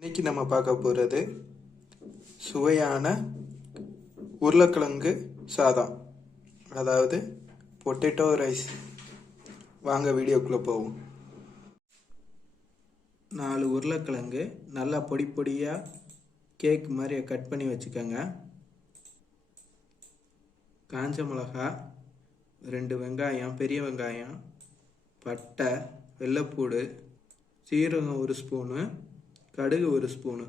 இன்னைக்கு நம்ம பார்க்க போகிறது சுவையான உருளைக்கிழங்கு சாதம், அதாவது பொட்டேட்டோ ரைஸ். வாங்க வீடியோக்குள்ளே போவோம். 4 உருளைக்கிழங்கு நல்லா பொடி பொடியாக கேக் மாதிரி கட் பண்ணி வச்சுக்கோங்க. காஞ்ச மிளகா 2 வெங்காயம், பெரிய வெங்காயம், பட்டை, வெள்ளைப்பூடு, சீரகம் 1 ஸ்பூனு, கடுகு 1 ஸ்பூனு,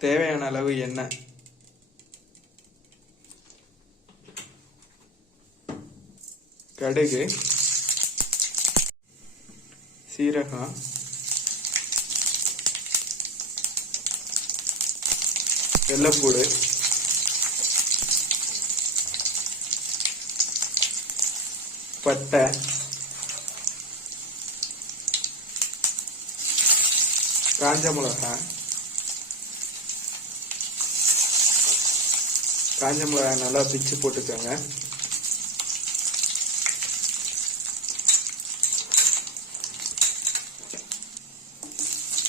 தேவையான அளவு எண்ணெய், கடுகு, சீரகம், வெள்ளைப்பூடு, பட்டை, காஞ்ச மிளகாய் நல்லா பிச்சு போட்டுக்கோங்க.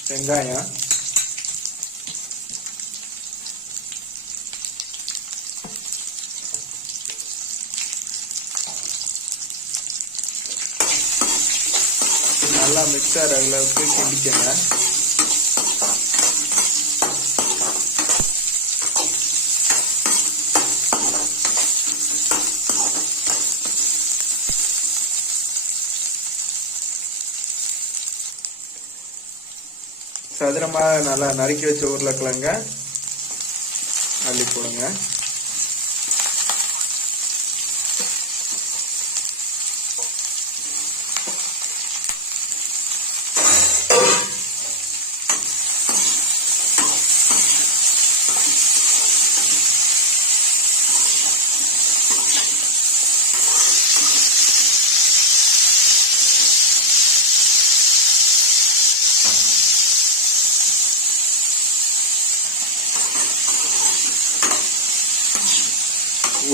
வெங்காயம், நல்லா மிக்ஸ் ஆகிற அளவுக்கு கிண்டிக்கங்க. சதுரமாக நல்லா நறுக்கி வச்ச உருளைக்கிழங்க அள்ளி போடுங்க.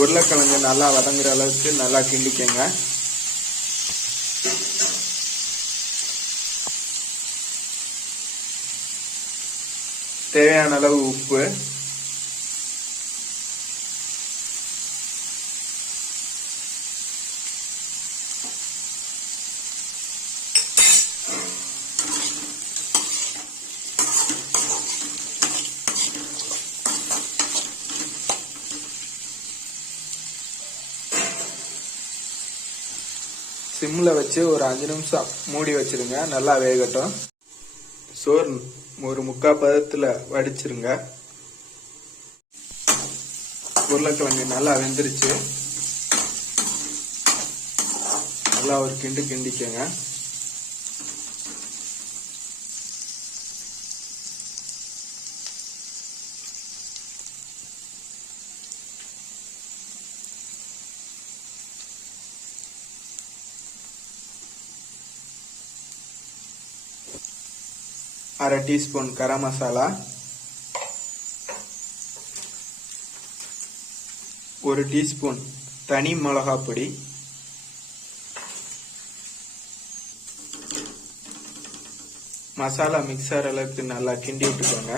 உருளைக்கிழங்கு நல்லா வதங்குற அளவுக்கு நல்லா கிண்டிக்கங்க. தேவையான அளவு உப்பு, சிம்மில் வச்சு ஒரு 5 நிமிஷம் மூடி வச்சிருங்க. நல்லா வேகட்டும். சோறு ஒரு 3/4 பதத்தில் வடிச்சிருங்க. உருளைக்கிழங்கு நல்லா வெந்துருச்சு. நல்லா ஒரு கிண்டிக்கங்க. அரை டீஸ்பூன் கரம் மசாலா, 1 டீஸ்பூன் தனி மிளகாய் பொடி, மசாலா மிக்ஸ் ஆகிற அளவுக்கு நல்லா கிண்டி விட்டுக்கோங்க.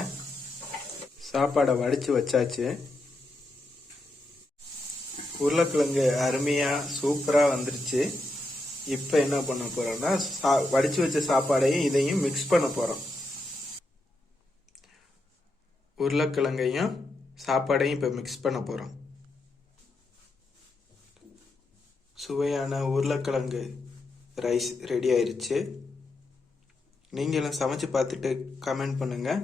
சாப்பாடை வடிச்சு வச்சாச்சு. உருளைக்கிழங்கு அருமையா சூப்பரா வந்துருச்சு. இப்போ என்ன பண்ண போறோம்னா வடிச்சு வச்ச சாப்பாடையும் இதையும் மிக்ஸ் பண்ண போறோம். உருளைக்கிழங்கையும் சாப்பாடையும் இப்போ மிக்ஸ் பண்ண போகிறோம். சுவையான உருளைக்கிழங்கு ரைஸ் ரெடி ஆயிடுச்சு. நீங்களும் சமைச்சு பார்த்துட்டு கமெண்ட் பண்ணுங்கள்.